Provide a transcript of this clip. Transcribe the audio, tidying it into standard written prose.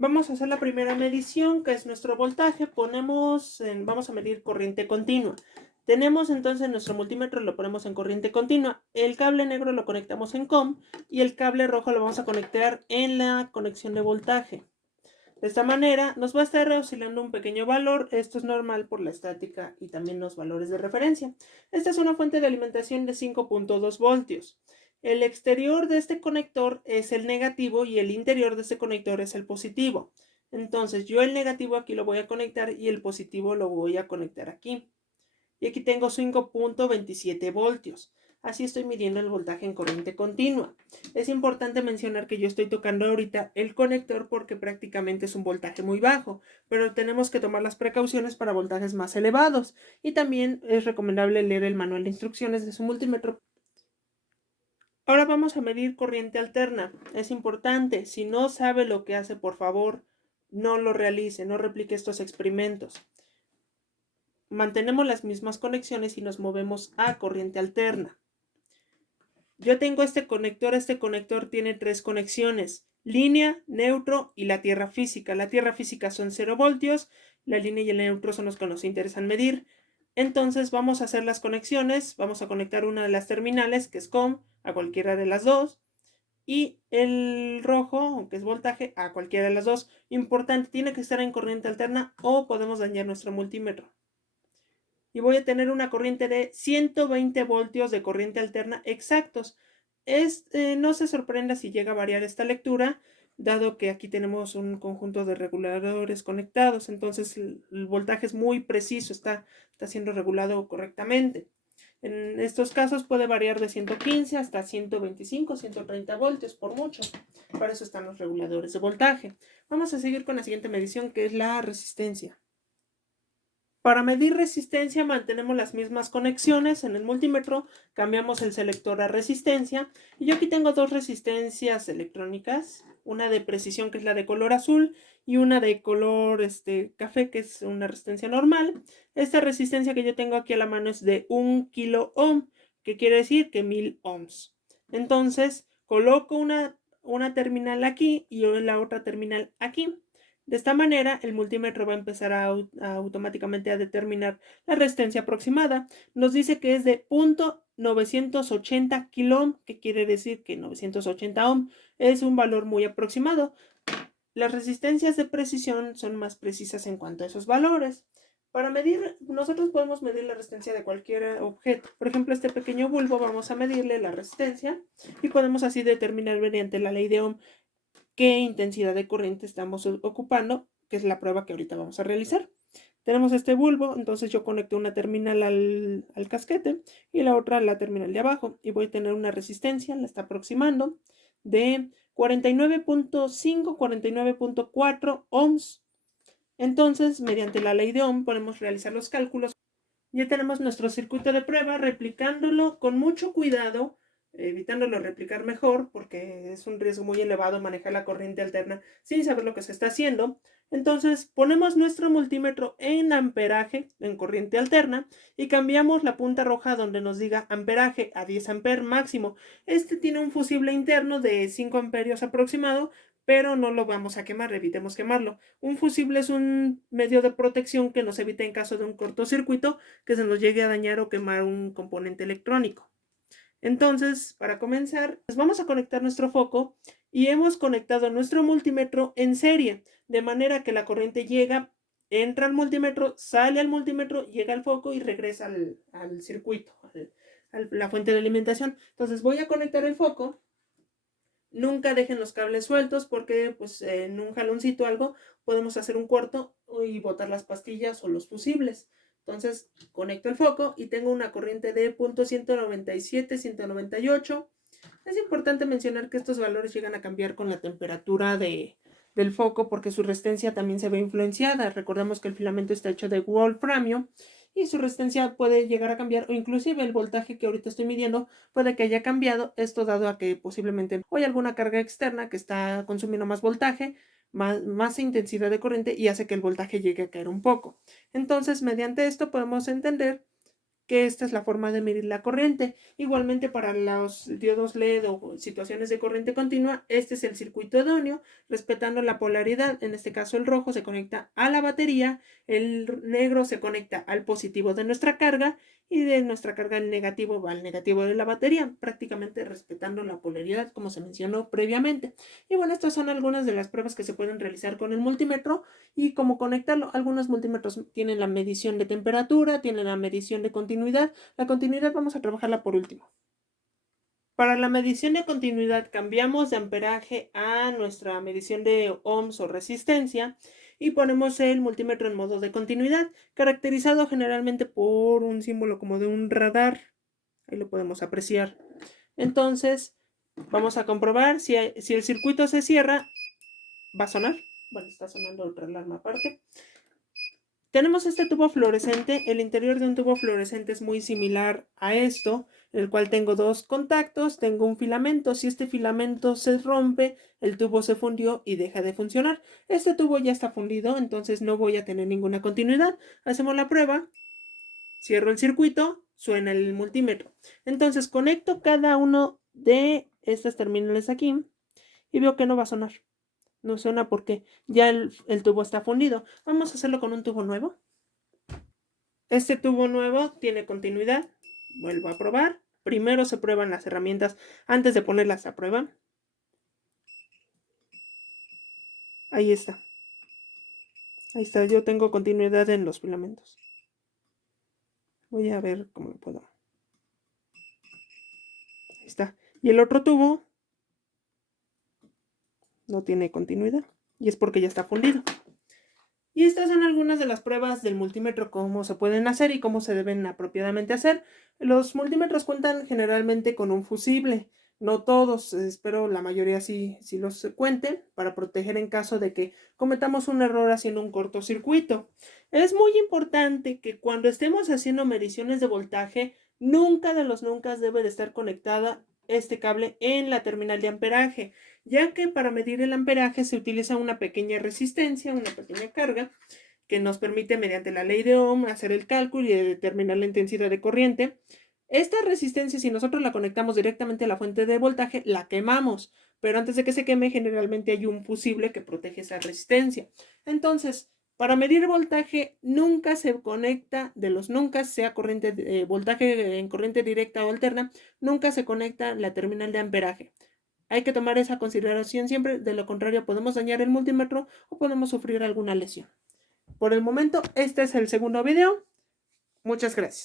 Vamos a hacer la primera medición, que es nuestro voltaje. Vamos a medir corriente continua. Tenemos entonces nuestro multímetro, lo ponemos en corriente continua. El cable negro lo conectamos en COM y el cable rojo lo vamos a conectar en la conexión de voltaje. De esta manera nos va a estar oscilando un pequeño valor. Esto es normal por la estática y también los valores de referencia. Esta es una fuente de alimentación de 5.2 voltios. El exterior de este conector es el negativo y el interior de este conector es el positivo. Entonces yo el negativo aquí lo voy a conectar y el positivo lo voy a conectar aquí. Y aquí tengo 5.27 voltios. Así estoy midiendo el voltaje en corriente continua. Es importante mencionar que yo estoy tocando ahorita el conector porque prácticamente es un voltaje muy bajo, pero tenemos que tomar las precauciones para voltajes más elevados. Y también es recomendable leer el manual de instrucciones de su multímetro. Ahora vamos a medir corriente alterna. Es importante, si no sabe lo que hace, por favor, no lo realice, no replique estos experimentos. Mantenemos las mismas conexiones y nos movemos a corriente alterna. Yo tengo este conector tiene 3 conexiones: línea, neutro y la tierra física. La tierra física son 0 voltios, la línea y el neutro son los que nos interesan medir. Entonces vamos a hacer las conexiones, vamos a conectar una de las terminales, que es COM, a cualquiera de las dos, y el rojo, que es voltaje, a cualquiera de las dos. Importante, tiene que estar en corriente alterna o podemos dañar nuestro multímetro. Y voy a tener una corriente de 120 voltios de corriente alterna exactos. No se sorprenda si llega a variar esta lectura, dado que aquí tenemos un conjunto de reguladores conectados. Entonces el voltaje es muy preciso, está siendo regulado correctamente. En estos casos puede variar de 115 hasta 125, 130 voltios por mucho. Para eso están los reguladores de voltaje. Vamos a seguir con la siguiente medición, que es la resistencia. Para medir resistencia mantenemos las mismas conexiones. En el multímetro cambiamos el selector a resistencia. Y yo aquí tengo dos resistencias electrónicas. Una de precisión, que es la de color azul, y una de color café, que es una resistencia normal. Esta resistencia que yo tengo aquí a la mano es de 1 kilo ohm, que quiere decir que 1000 ohms. Entonces coloco una terminal aquí y la otra terminal aquí. De esta manera, el multímetro va a empezar automáticamente a determinar la resistencia aproximada. Nos dice que es de 0.980 kilo, que quiere decir que 980 ohm es un valor muy aproximado. Las resistencias de precisión son más precisas en cuanto a esos valores. Para medir, nosotros podemos medir la resistencia de cualquier objeto. Por ejemplo, este pequeño bulbo vamos a medirle la resistencia y podemos así determinar mediante la ley de Ohm qué intensidad de corriente estamos ocupando, que es la prueba que ahorita vamos a realizar. Tenemos este bulbo, entonces yo conecto una terminal al casquete y la otra a la terminal de abajo, y voy a tener una resistencia, la está aproximando, de 49.5, 49.4 ohms. Entonces, mediante la ley de Ohm podemos realizar los cálculos. Ya tenemos nuestro circuito de prueba, replicándolo con mucho cuidado, evitándolo replicar mejor, porque es un riesgo muy elevado manejar la corriente alterna sin saber lo que se está haciendo. Entonces ponemos nuestro multímetro en amperaje, en corriente alterna, y cambiamos la punta roja donde nos diga amperaje a 10 amperes máximo. Este tiene un fusible interno de 5 amperios aproximado, pero no lo vamos a quemar, evitemos quemarlo. Un fusible es un medio de protección que nos evita en caso de un cortocircuito que se nos llegue a dañar o quemar un componente electrónico. Entonces, para comenzar, pues vamos a conectar nuestro foco y hemos conectado nuestro multímetro en serie, de manera que la corriente entra al multímetro, sale al multímetro, llega al foco y regresa al circuito, a la fuente de alimentación. Entonces voy a conectar el foco. Nunca dejen los cables sueltos, porque pues en un jaloncito o algo podemos hacer un corto y botar las pastillas o los fusibles. Entonces conecto el foco y tengo una corriente de 197, 198. Es importante mencionar que estos valores llegan a cambiar con la temperatura del foco, porque su resistencia también se ve influenciada. Recordemos que el filamento está hecho de wolframio y su resistencia puede llegar a cambiar, o inclusive el voltaje que ahorita estoy midiendo puede que haya cambiado. Esto dado a que posiblemente hay alguna carga externa que está consumiendo más voltaje, más intensidad de corriente, y hace que el voltaje llegue a caer un poco. Entonces, mediante esto podemos entender que esta es la forma de medir la corriente. Igualmente para los diodos LED o situaciones de corriente continua, este es el circuito idóneo, respetando la polaridad. En este caso el rojo se conecta a la batería, el negro se conecta al positivo de nuestra carga y de nuestra carga el negativo va al negativo de la batería, prácticamente respetando la polaridad como se mencionó previamente. Y bueno, estas son algunas de las pruebas que se pueden realizar con el multímetro y cómo conectarlo. Algunos multímetros tienen la medición de temperatura, tienen la medición de continuidad. La continuidad vamos a trabajarla por último. Para la medición de continuidad cambiamos de amperaje a nuestra medición de ohms o resistencia y ponemos el multímetro en modo de continuidad, caracterizado generalmente por un símbolo como de un radar. Ahí lo podemos apreciar. Entonces, vamos a comprobar si el circuito se cierra, va a sonar. Bueno, está sonando otra alarma aparte. Tenemos este tubo fluorescente. El interior de un tubo fluorescente es muy similar a esto, en el cual tengo dos contactos, tengo un filamento. Si este filamento se rompe, el tubo se fundió y deja de funcionar. Este tubo ya está fundido, entonces no voy a tener ninguna continuidad. Hacemos la prueba, cierro el circuito, suena el multímetro. Entonces conecto cada uno de estas terminales aquí y veo que no va a sonar. No suena porque ya el tubo está fundido. Vamos a hacerlo con un tubo nuevo. Este tubo nuevo tiene continuidad. Vuelvo a probar. Primero se prueban las herramientas antes de ponerlas a prueba. Ahí está. Ahí está. Yo tengo continuidad en los filamentos. Voy a ver cómo lo puedo. Ahí está. Y el otro tubo no tiene continuidad. Y es porque ya está fundido. Y estas son algunas de las pruebas del multímetro, cómo se pueden hacer y cómo se deben apropiadamente hacer. Los multímetros cuentan generalmente con un fusible. No todos, espero la mayoría sí los cuenten, para proteger en caso de que cometamos un error haciendo un cortocircuito. Es muy importante que cuando estemos haciendo mediciones de voltaje, nunca de los nunca debe de estar conectada este cable en la terminal de amperaje, ya que para medir el amperaje se utiliza una pequeña resistencia, una pequeña carga, que nos permite mediante la ley de Ohm hacer el cálculo y determinar la intensidad de corriente. Esta resistencia, si nosotros la conectamos directamente a la fuente de voltaje, la quemamos, pero antes de que se queme generalmente hay un fusible que protege esa resistencia. Entonces, para medir voltaje nunca se conecta, de los nunca, sea corriente voltaje en corriente directa o alterna, nunca se conecta la terminal de amperaje. Hay que tomar esa consideración siempre, de lo contrario podemos dañar el multímetro o podemos sufrir alguna lesión. Por el momento, este es el segundo video. Muchas gracias.